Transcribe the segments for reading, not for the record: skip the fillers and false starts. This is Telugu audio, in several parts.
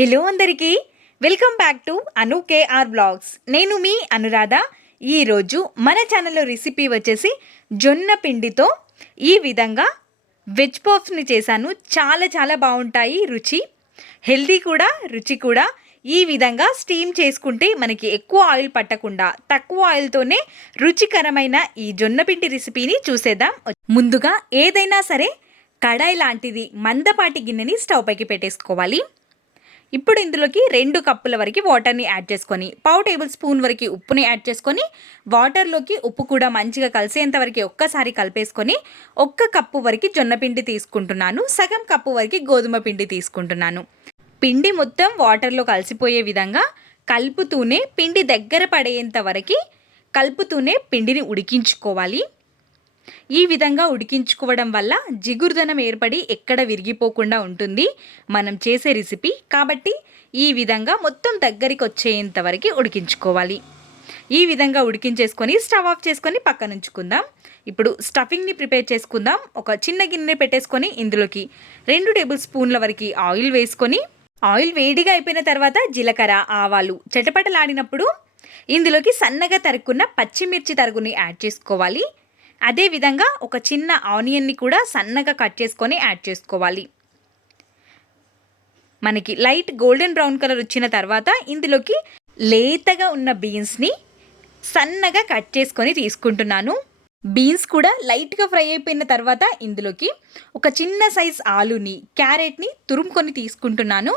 హలో అందరికీ welcome back to Anu KR vlogs. నేను మీ అనురాధ. ఈరోజు మన ఛానల్లో రెసిపీ వచ్చేసి జొన్న పిండితో ఈ విధంగా వెజ్ పఫ్స్ని చేశాను. చాలా బాగుంటాయి, రుచి హెల్దీ కూడా, రుచి కూడా. ఈ విధంగా స్టీమ్ చేసుకుంటే మనకి ఎక్కువ ఆయిల్ పట్టకుండా తక్కువ ఆయిల్తోనే రుచికరమైన ఈ జొన్న పిండి రెసిపీని చూసేద్దాం. ముందుగా ఏదైనా సరే కడాయి లాంటిది మందపాటి గిన్నెని స్టవ్ పైకి పెట్టేసుకోవాలి. ఇప్పుడు ఇందులోకి 2 కప్పుల వరకు వాటర్ని యాడ్ చేసుకొని, పావు టేబుల్ స్పూన్ వరకు ఉప్పుని యాడ్ చేసుకొని, వాటర్లోకి ఉప్పు కూడా మంచిగా కలిసేంత వరకు ఒక్కసారి కలిపేసుకొని 1 కప్పు వరకు జొన్న పిండి తీసుకుంటున్నాను. సగం కప్పు వరకు గోధుమ పిండి తీసుకుంటున్నాను. పిండి మొత్తం వాటర్లో కలిసిపోయే విధంగా కలుపుతూనే పిండి దగ్గర పడేంత వరకు కలుపుతూనే పిండిని ఉడికించుకోవాలి. ఈ విధంగా ఉడికించుకోవడం వల్ల జిగురుదనం ఏర్పడి ఎక్కడ విరిగిపోకుండా ఉంటుంది మనం చేసే రెసిపీ. కాబట్టి ఈ విధంగా మొత్తం దగ్గరికి వచ్చేంత వరకు ఉడికించుకోవాలి. ఈ విధంగా ఉడికించేసుకొని స్టవ్ ఆఫ్ చేసుకొని పక్కన ఉంచుకుందాం. ఇప్పుడు స్టఫింగ్ని ప్రిపేర్ చేసుకుందాం. ఒక చిన్న గిన్నె పెట్టేసుకొని ఇందులోకి 2 టేబుల్ స్పూన్ల వరకు ఆయిల్ వేసుకొని, ఆయిల్ వేడిగా అయిపోయిన తర్వాత జీలకర్ర, ఆవాలు చటపటలాడినప్పుడు ఇందులోకి సన్నగా తరుక్కున్న పచ్చిమిర్చి తరుగుని యాడ్ చేసుకోవాలి. అదేవిధంగా ఒక చిన్న ఆనియన్ని కూడా సన్నగా కట్ చేసుకొని యాడ్ చేసుకోవాలి. మనకి లైట్ గోల్డెన్ బ్రౌన్ కలర్ వచ్చిన తర్వాత ఇందులోకి లేతగా ఉన్న బీన్స్ని సన్నగా కట్ చేసుకొని తీసుకుంటున్నాను. బీన్స్ కూడా లైట్గా ఫ్రై అయిపోయిన తర్వాత ఇందులోకి ఒక చిన్న సైజ్ ఆలుని, క్యారెట్ని తురుముకొని తీసుకుంటున్నాను.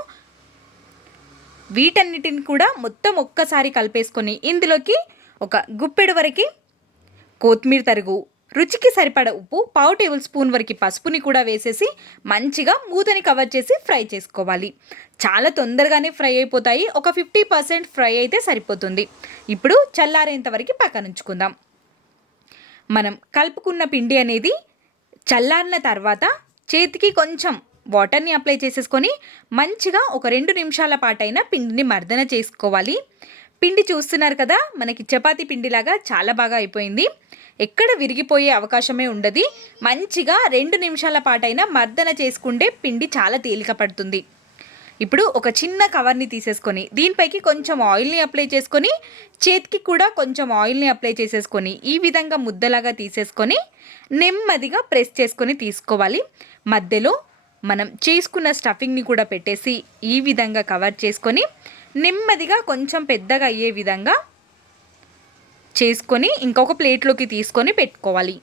వీటన్నిటిని కూడా మొత్తం ఒక్కసారి కలిపేసుకొని ఇందులోకి ఒక గుప్పెడు వరకు కొత్తిమీర తరుగు, రుచికి సరిపడ ఉప్పు, పావు టేబుల్ స్పూన్ వరకు పసుపుని కూడా వేసేసి మంచిగా మూతని కవర్ చేసి ఫ్రై చేసుకోవాలి. చాలా తొందరగానే ఫ్రై అయిపోతాయి. ఒక 50% ఫ్రై అయితే సరిపోతుంది. ఇప్పుడు చల్లారేంత వరకు పక్కన ఉంచుకుందాం. మనం కలుపుకున్న పిండి అనేది చల్లారిన తర్వాత చేతికి కొంచెం వాటర్ని అప్లై చేసేసుకొని మంచిగా ఒక 2 నిమిషాల పాటైనా పిండిని మర్దన చేసుకోవాలి. పిండి చూస్తున్నారు కదా, మనకి చపాతీ పిండిలాగా చాలా బాగా అయిపోయింది. ఎక్కడ విరిగిపోయే అవకాశమే ఉండదు. మంచిగా 2 నిమిషాల పాటైనా మర్దన చేసుకుంటే పిండి చాలా తేలిక పడుతుంది. ఇప్పుడు ఒక చిన్న కవర్ని తీసేసుకొని దీనిపైకి కొంచెం ఆయిల్ని అప్లై చేసుకొని, చేతికి కూడా కొంచెం ఆయిల్ని అప్లై చేసేసుకొని ఈ విధంగా ముద్దలాగా తీసేసుకొని నెమ్మదిగా ప్రెస్ చేసుకొని తీసుకోవాలి. మధ్యలో మనం చేసుకున్న స్టఫింగ్ని కూడా పెట్టేసి ఈ విధంగా కవర్ చేసుకొని నెమ్మదిగా కొంచెం పెద్దగా అయ్యే విధంగా చేసుకొని ఇంకొక ప్లేట్లోకి తీసుకొని పెట్టుకోవాలి.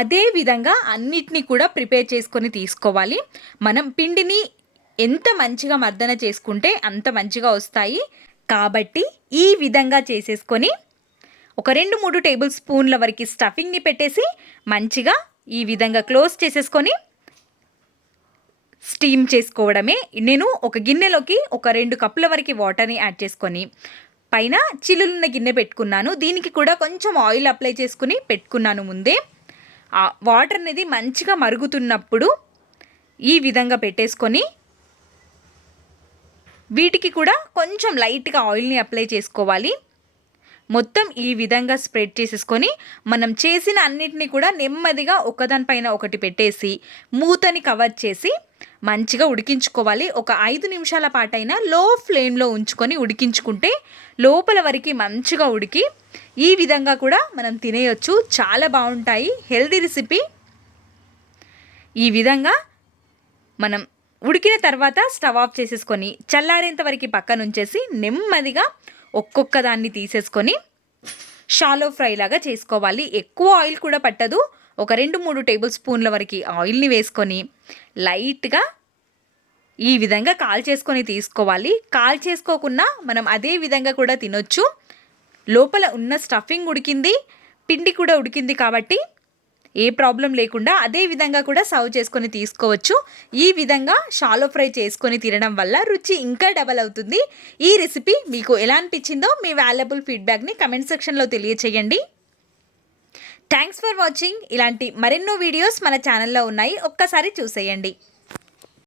అదే విధంగా అన్నిటినీ కూడా ప్రిపేర్ చేసుకొని తీసుకోవాలి. మనం పిండిని ఎంత మంచిగా మర్దన చేసుకుంటే అంత మంచిగా వస్తాయి. కాబట్టి ఈ విధంగా చేసేసుకొని ఒక 2-3 టేబుల్ స్పూన్ల వరకు స్టఫింగ్ని పెట్టేసి మంచిగా ఈ విధంగా క్లోజ్ చేసేసుకొని స్టీమ్ చేసుకోవడమే. నేను ఒక గిన్నెలోకి ఒక 2 కప్పుల వరకు వాటర్ని యాడ్ చేసుకొని పైన చిల్లులున్న గిన్నె పెట్టుకున్నాను. దీనికి కూడా కొంచెం ఆయిల్ అప్లై చేసుకుని పెట్టుకున్నాను ముందే. ఆ వాటర్ అనేది మంచిగా మరుగుతున్నప్పుడు ఈ విధంగా పెట్టేసుకొని వీటికి కూడా కొంచెం లైట్గా ఆయిల్ని అప్లై చేసుకోవాలి. మొత్తం ఈ విధంగా స్ప్రెడ్ చేసేసుకొని మనం చేసిన అన్నిటినీ కూడా నెమ్మదిగా ఒకదానిపైన ఒకటి పెట్టేసి మూతని కవర్ చేసి మంచిగా ఉడికించుకోవాలి. ఒక 5 నిమిషాల పాటైనా లో ఫ్లేమ్లో ఉంచుకొని ఉడికించుకుంటే లోపల వరకు మంచిగా ఉడికి ఈ విధంగా కూడా మనం తినేయొచ్చు. చాలా బాగుంటాయి, హెల్దీ రెసిపీ. ఈ విధంగా మనం ఉడికిన తర్వాత స్టవ్ ఆఫ్ చేసేసుకొని చల్లారేంత వరకు పక్కన ఉంచేసి నెమ్మదిగా ఒక్కొక్క దాన్ని తీసేసుకొని షాలో ఫ్రై లాగా చేసుకోవాలి. ఎక్కువ ఆయిల్ కూడా పట్టదు. ఒక 2-3 టేబుల్ స్పూన్ల వరకు ఆయిల్ని వేసుకొని లైట్గా ఈ విధంగా కాల్ చేసుకొని తీసుకోవాలి. కాల్ చేసుకోకుండా మనం అదే విధంగా కూడా తినొచ్చు. లోపల ఉన్న స్టఫింగ్ ఉడికింది, పిండి కూడా ఉడికింది కాబట్టి ఏ ప్రాబ్లం లేకుండా అదే విధంగా కూడా సర్వ్ చేసుకొని తీసుకోవచ్చు. ఈ విధంగా షాలో ఫ్రై చేసుకొని తినడం వల్ల రుచి ఇంకా డబల్ అవుతుంది. ఈ రెసిపీ మీకు ఎలా అనిపించిందో మీ వాల్యుబుల్ ఫీడ్బ్యాక్ని కమెంట్ సెక్షన్లో తెలియచేయండి. Thanks for watching. ఇలాంటి మరెన్నో వీడియోస్ మన ఛానల్లో ఉన్నాయి, ఒక్కసారి చూసేయండి.